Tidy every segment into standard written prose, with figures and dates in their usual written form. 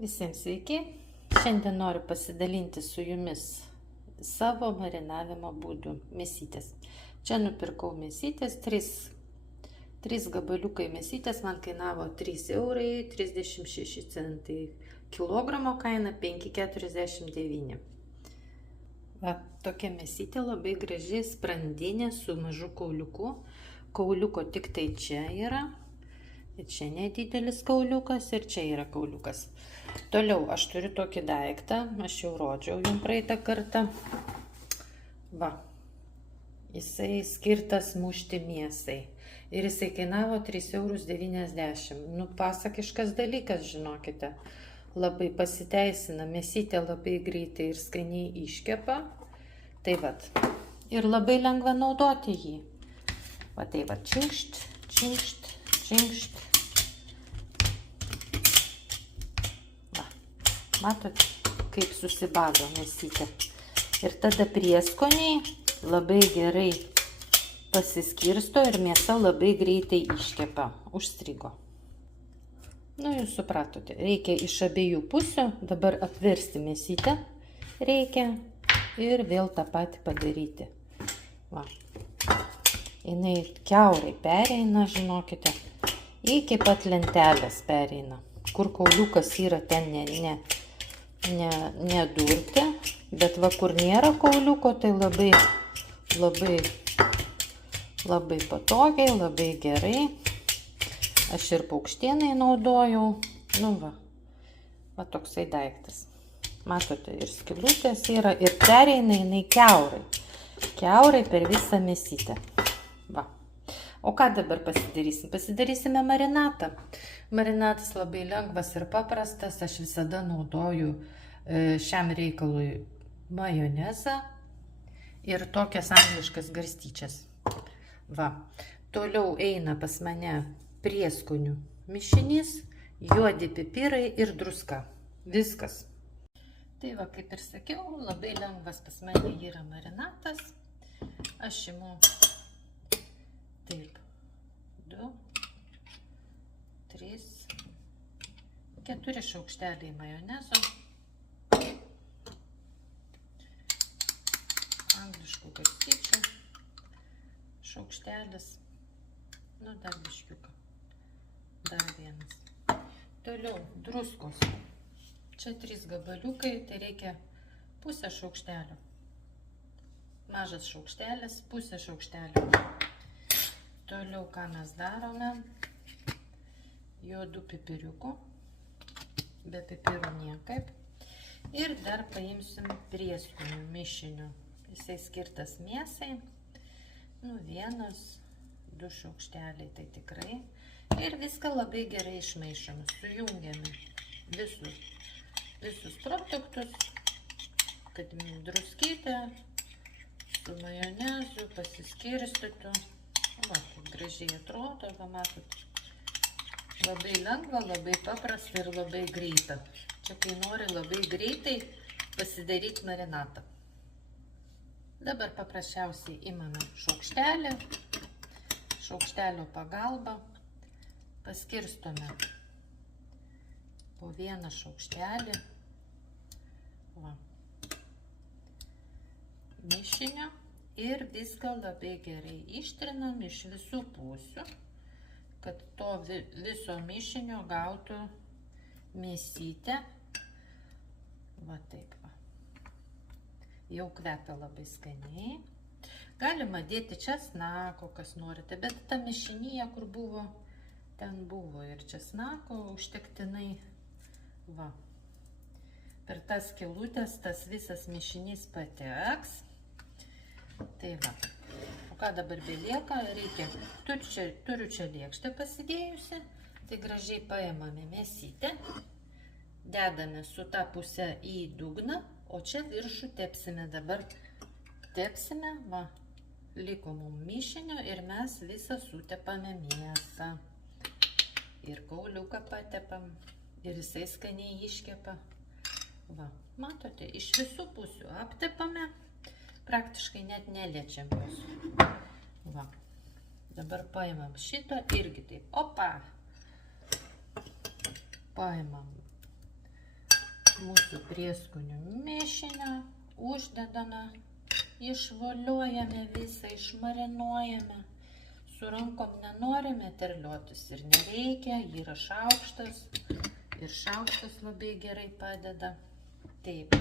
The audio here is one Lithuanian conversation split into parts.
Visiems sveiki. Šiandien noriu pasidalinti su jumis savo marinavimo būdų mėsytės. Čia nupirkau mėsytės, 3 gabaliukai mėsytės man kainavo 3,36 €. Kilogramo kaina 5,49 €. Va, tokia mėsytė labai graži, sprandinė su mažu kauliuku. Kauliuko tik tai čia yra. Ir čia nedidelis kauliukas ir čia yra kauliukas. Toliau aš turiu tokį daiktą, aš jau rodžiau jums praeitą kartą. Va, jisai skirtas mušti mėsai. Ir jisai kainavo 3,90 €. Nu, pasakiškas dalykas, žinokite. Labai pasiteisina, mėsytė labai greitai ir skaniai iškepa. Tai vat. Ir labai lengva naudoti jį. Va tai va, činkšt, činkšt, činkšt. Matot, kaip susibado mėsytė. Ir tada prieskoniai labai gerai pasiskirsto ir mėsa labai greitai iškepa, užstrigo. Nu, jūs supratote, reikia iš abiejų pusių dabar apversti mėsytę. Reikia ir vėl tą patį padaryti. Va. Jinai kiaurai pereina, žinokite, iki pat lentelės pereina. Kur kauliukas yra, ten nedurti, bet va kur nėra kauliuko, tai labai patogiai, labai gerai. Aš ir paukštienai naudojau. Nu va toksai daiktas. Matote, ir skylutės yra, ir pereina jinai kiaurai. Kiaurai per visą mėsytę. Va. O ką dabar pasidarysim? Pasidarysime marinatą. Marinatas labai lengvas ir paprastas. Aš visada naudoju šiam reikalui majonezą ir tokias angliškas garstyčias. Va. Toliau eina pas mane prieskonių mišinys, juodi pipirai ir druska. Viskas. Tai va, kaip ir sakiau, labai lengvas pas mane yra marinatas. Aš imu taip 2, 3, 4 šaukšteliai majonezo, angliškų garstyčių, šaukštelis, nu dar biškiuką, dar vienas. Toliau druskos. Čia 3 gabaliukai, tai reikia pusę šaukštelio. Mažas šaukštelis, pusę šaukštelio. Toliau ką mes darome? Juodų pipiriukų, be pipirų niekaip. Ir dar paimsim prieskonių mišinio. Jisai skirtas mėsai. Nu, 1-2 šaukšteliai, tai tikrai. Ir viską labai gerai išmaišome, sujungiame visus produktus, kad druskytė su majonezu pasiskirstytų. Va, kaip gražiai atrodo, va matot. Labai lengva, labai paprasta ir labai greita. Čia kai nori labai greitai pasidaryti marinatą. Dabar paprasčiausiai imame šaukštelį, šaukštelio pagalba, paskirstome po 1 šaukštelį mišinio ir viską labai gerai ištrinam iš visų pusių, kad to viso mišinio gautų mėsytę. Va taip va. Jau kvepia labai skaniai. Galima dėti česnako, kas norite, bet ta mišinyje, kur buvo, ten buvo ir česnako užtektinai. Va. Per tas skylutes tas visas mišinys pateks. Tai va. O ką dabar belieka? Reikia, turiu čia lėkštę pasidėjusi. Tai gražiai paimame mėsytę. Dedame su ta pusė į dugną. O čia viršų tepsime dabar. Tepsime, va, liko mums mišinio ir mes visą sutepame mėsą. Ir kauliuką patepam. Ir jisai skaniai iškepa. Va, matote, iš visų pusių aptepame. Praktiškai net neliečiam jos. Va, dabar paimam šitą irgi taip. Opa! Paimam mūsų prieskonių mišinio, uždedame, išvoliuojame visą, išmarinuojame. Su rankom nenorime terliotis ir nereikia, yra šaukštas ir šaukštas labai gerai padeda. Taip,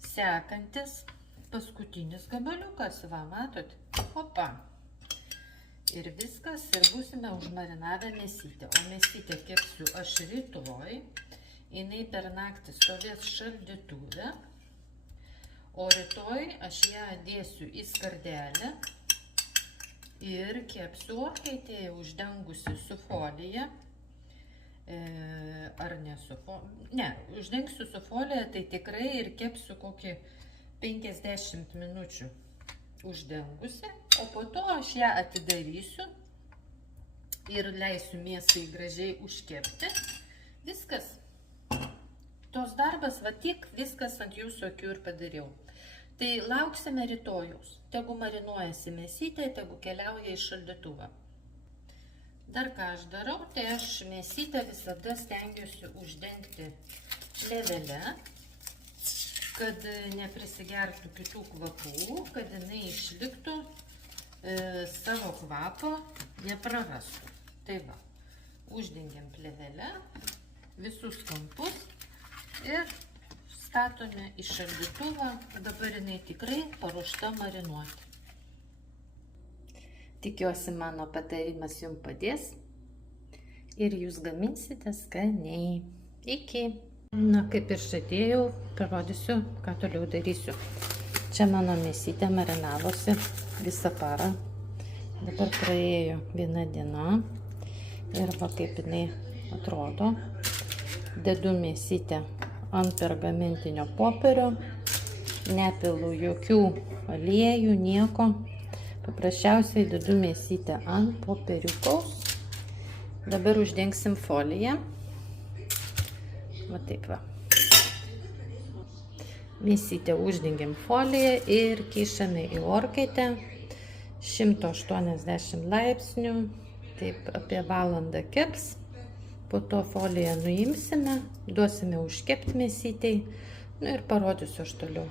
sekantis, paskutinis gabaliukas, va, matot, opa. Ir viskas, ir būsime užmarinavę mėsytę. O mėsytę kepsiu aš rytoj, jinai per naktį stovės šaldytuve, o rytoj aš ją dėsiu į skardelę. Ir kepsiu orkaitėje uždengusi su folija, ar ne su folija, ne, uždengsiu su folija, tai tikrai ir kepsiu kokį 50 minučių uždengusi, o po to aš ją atidarysiu ir leisiu mėsai gražiai užkepti. Viskas. Tos darbas, va tik viskas ant jūsų akių ir padariau. Tai lauksime rytojaus. Tegu marinuojasi mėsytė, tegu keliauja į šaldytuvą. Dar ką aš darau, tai aš mėsytę visada stengiuosi uždengti plėvele, kad neprisigertų kitų kvapų, kad jinai išliktų savo kvapo, neprarastų. Tai va, uždengiam plėvelę, visus kampus ir statome į šaldytuvą, dabar jinai tikrai paruošta marinuoti. Tikiuosi, mano patarimas jums padės ir jūs gaminsite skaniai. Iki. Na, kaip ir žadėjau, parodysiu, ką toliau darysiu. Čia mano mėsytė marinavosi visą parą. Dabar praėjo viena diena ir va kaip jinai atrodo. Dedu mėsytę ant pergamentinio popierio, nepilu jokių aliejų, nieko. Paprasčiausiai dedu mėsytę ant popieriukaus. Dabar uždengsim foliją. Va taip va. Mėsytę uždengiam foliją ir kišame į orkaitę 180 laipsnių. Taip apie valandą keps. Po to foliją nuimsime, duosime užkepti mėsytei, nu ir parodysiu aš toliau.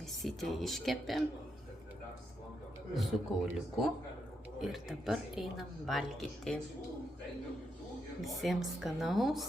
Mėsytę iškepėm su kauliuku ir dabar einam valgyti. Visiems skanaus.